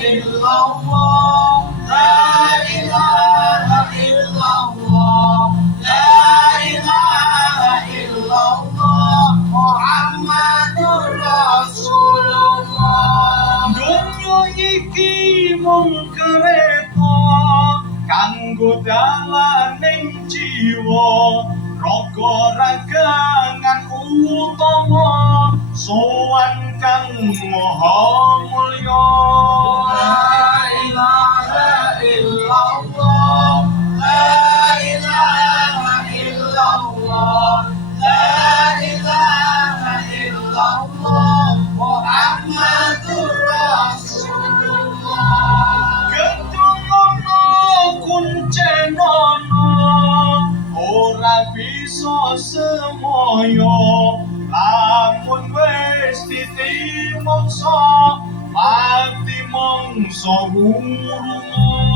illallah, la ilaha illallah, la ilaha illallah, Muhammadur Rasulullah. Dunya iki mung kereta kanggo dalaning jiwa, raga ragangan utama sowan kang maha mulya. La ilaha illallah, la ilaha illallah, la ilaha illallah, Muhammadur Rasulullah. Ketungono kuncenono ora bisa semoyo, lamun wis titi mongso mati mongso guru.